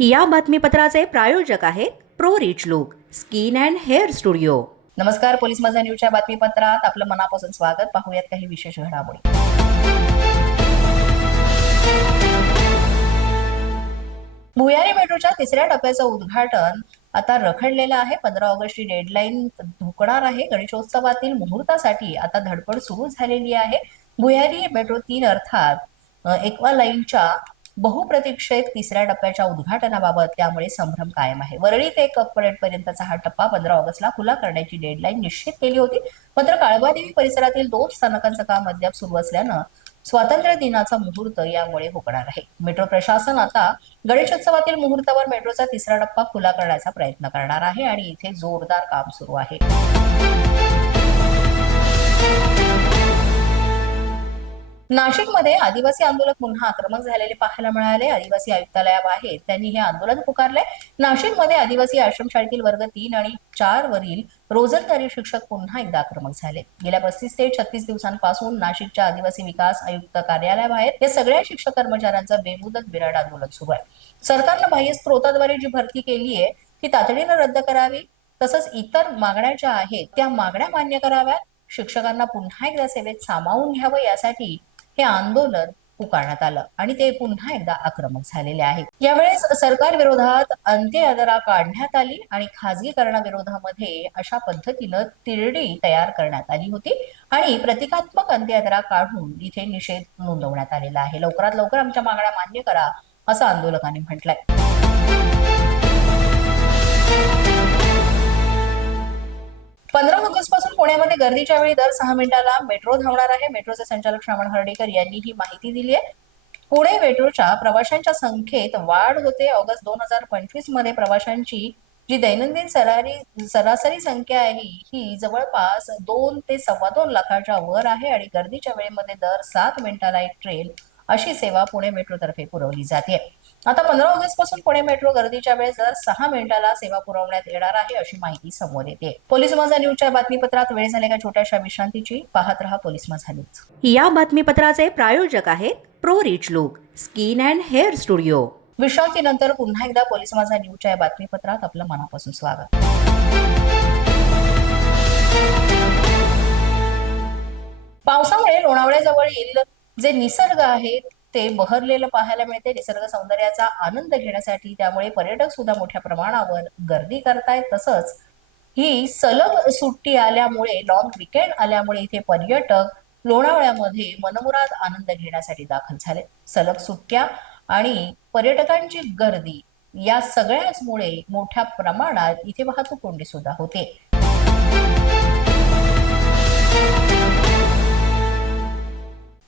या बातमीपत्राचे प्रायोजक आहेत pro rich look skin and hair studio. नमस्कार पोलीस माझा न्यूजच्या बातमीपत्रात आपलं मनापासून स्वागत. पाहूयात काही विशेष घडामोडी. भुयारी मेट्रोच्या तिसऱ्या टप्प्याचं उद्घाटन आता रखडलेलं आहे. पंधरा ऑगस्टची डेडलाईन धुकणार आहे. गणेशोत्सवातील मुहूर्तासाठी आता धडपड सुरू झालेली आहे. भुयारी मेट्रो तीन अर्थात एक्वा लाईनच्या बहुप्रतीक्षेत तिसऱ्या टप्प्याच्या उद्घाटनाबाबत त्यामुळे संभ्रम कायम आहे. वरळी ते कपरेट पर्यंतचा हा टप्पा पंधरा ऑगस्टला खुला करण्याची डेडलाईन निश्चित केली होती. मात्र काळबादेवी परिसरातील दोन स्थानकांचं काम अद्याप सुरू असल्यानं स्वातंत्र्य दिनाचा मुहूर्त यामुळे होणार आहे. मेट्रो प्रशासन आता गणेशोत्सवातील मुहूर्तावर मेट्रोचा तिसरा टप्पा खुला करण्याचा प्रयत्न करणार आहे आणि इथे जोरदार काम सुरू आहे. नाशिकमध्ये आदिवासी आंदोलक पुन्हा आक्रमक झालेले पाहायला मिळाले. आदिवासी आयुक्तालयाबाहेर त्यांनी हे आंदोलन पुकारले. नाशिकमध्ये आदिवासी आश्रमशाळेतील वर्ग तीन आणि चार वरील रोजंदारी शिक्षक पुन्हा एकदा आक्रमक झाले. गेल्या पस्तीस ते छत्तीस दिवसांपासून नाशिकच्या आदिवासी विकास आयुक्त कार्यालयाबाहेर या सगळ्या शिक्षक कर्मचाऱ्यांचा बेमुदत बिराड आंदोलन सुरू आहे. सरकारनं बाह्य स्त्रोताद्वारे जी भरती केली आहे ती तातडीनं रद्द करावी तसंच इतर मागण्या ज्या आहेत त्या मागण्या मान्य कराव्यात. शिक्षकांना पुन्हा एकदा सेवेत सामावून घ्यावं यासाठी हे आंदोलन पुकारण्यात आलं आणि ते पुन्हा एकदा आक्रमक झालेले आहे. यावेळेस सरकार विरोधात अंत्ययात्रा काढण्यात आली आणि खाजगीकरणाविरोधामध्ये अशा पद्धतीनं तिरडी तयार करण्यात आली होती आणि प्रतिकात्मक अंत्ययात्रा काढून इथे निषेध नोंदवण्यात आलेला आहे. लवकरात लवकर आमच्या मागण्या मान्य करा असं आंदोलकांनी म्हटलंय. पंधरा ऑगस्टपासून पुण्यामध्ये गर्दीच्या वेळी दर सहा मिनिटाला मेट्रो धावणार आहे. मेट्रोचे संचालक श्रावण हर्डेकर यांनी ही माहिती दिली आहे. पुणे मेट्रोच्या प्रवाशांच्या संख्येत वाढ होते. ऑगस्ट दोन हजार पंचवीसमध्ये प्रवाशांची जी दैनंदिन सरारी सरासरी संख्या आहे ही जवळपास दोन ते सव्वा दोन लाखाच्या वर आहे आणि गर्दीच्या वेळेमध्ये दर सात मिनिटाला एक ट्रेन अशी सेवा पुणे मेट्रोतर्फे पुरवली जाते. आता पंधरा ऑगस्टपासून पुणे मेट्रो गर्दीच्या वेळेस दर सहा मिनिटाला सेवा पुरवण्यात येणार आहे अशी माहिती समोर येते. पोलीस माझा न्यूजच्या बातमीपत्रात वेळ झाल्या का छोट्याशा विश्रांतीची? पाहत रहा पोलीस माझा न्यूज. या बातमीपत्राचे प्रायोजक आहेत pro rich look skin and hair studio. विश्रांतीनंतर पुन्हा एकदा पोलीस माझा न्यूजच्या या बातमीपत्रात आपलं मनापासून स्वागत. पावसामुळे लोणावळ्याजवळील जे निसर्ग आहे ते बहरलेलं पाहायला मिळते. निसर्ग सौंदर्याचा आनंद घेण्यासाठी त्यामुळे पर्यटक सुद्धा मोठ्या प्रमाणावर गर्दी करतायत. तसंच ही सलग सुट्टी आल्यामुळे लॉंग विकेंड आल्यामुळे इथे पर्यटक लोणावळ्यामध्ये मनमुराद आनंद घेण्यासाठी दाखल झाले. सलग सुट्ट्या आणि पर्यटकांची गर्दी या सगळ्याचमुळे मोठ्या प्रमाणात इथे वाहतूक कोंडी सुद्धा होते.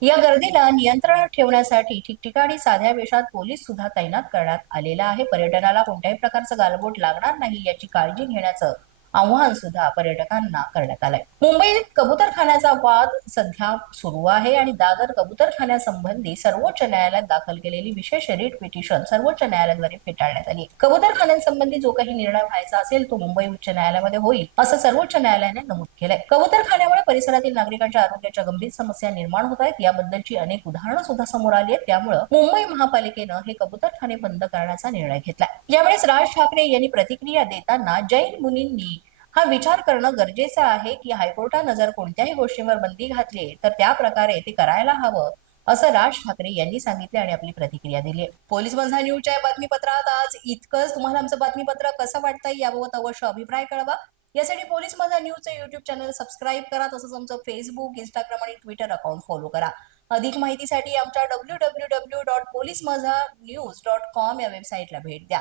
या गर्दीला नियंत्रणात ठेवण्यासाठी ठिकठिकाणी साध्या वेशात पोलीस सुद्धा तैनात करण्यात आलेला आहे. पर्यटनाला कोणत्याही प्रकारचं गालबोट लागणार नाही याची काळजी घेण्याचं आव्हान सुद्धा पर्यटकांना करण्यात आलंय. मुंबईत कबुतरखान्याचा वाद सध्या सुरू आहे आणि दादर कबुतरखान्यासंबंधी सर्वोच्च न्यायालयात दाखल केलेली विशेष रिट पिटिशन सर्वोच्च न्यायालयाद्वारे फेटाळण्यात आली कबुतरखान्यांसंबंधी जो काही निर्णय व्हायचा असेल तो मुंबई उच्च न्यायालयामध्ये होईल असं सर्वोच्च न्यायालयाने नमूद केलंय. कबुतरखान्यामुळे परिसरातील नागरिकांच्या आरोग्याच्या गंभीर समस्या निर्माण होत आहेत याबद्दलची अनेक उदाहरणं सुद्धा समोर आली आहेत. त्यामुळं मुंबई महापालिकेनं हे कबुतरखाने बंद करण्याचा निर्णय घेतला यावेळेस राज ठाकरे यांनी प्रतिक्रिया देताना जैन मुनींनी हा विचार करणं गरजेचं आहे की हायकोर्टानं जर कोणत्याही गोष्टीवर बंदी घातली तर त्या प्रकारे ते करायला हवं असं राज ठाकरे यांनी सांगितले आणि आपली प्रतिक्रिया दिली. पोलीस माझा न्यूजच्या बातमीपत्रात आज इतकंच. तुम्हाला आमचं बातमीपत्र कसं वाटतंय याबाबत अवश्य अभिप्राय कळवा. यासाठी पोलीस माझा न्यूजचं युट्यूब चॅनल सबस्क्राईब करा तसंच आमचं फेसबुक इंस्टाग्राम आणि ट्विटर अकाउंट फॉलो करा. अधिक माहितीसाठी आमच्या W W W dot police Majha news dot com या वेबसाईटला भेट द्या.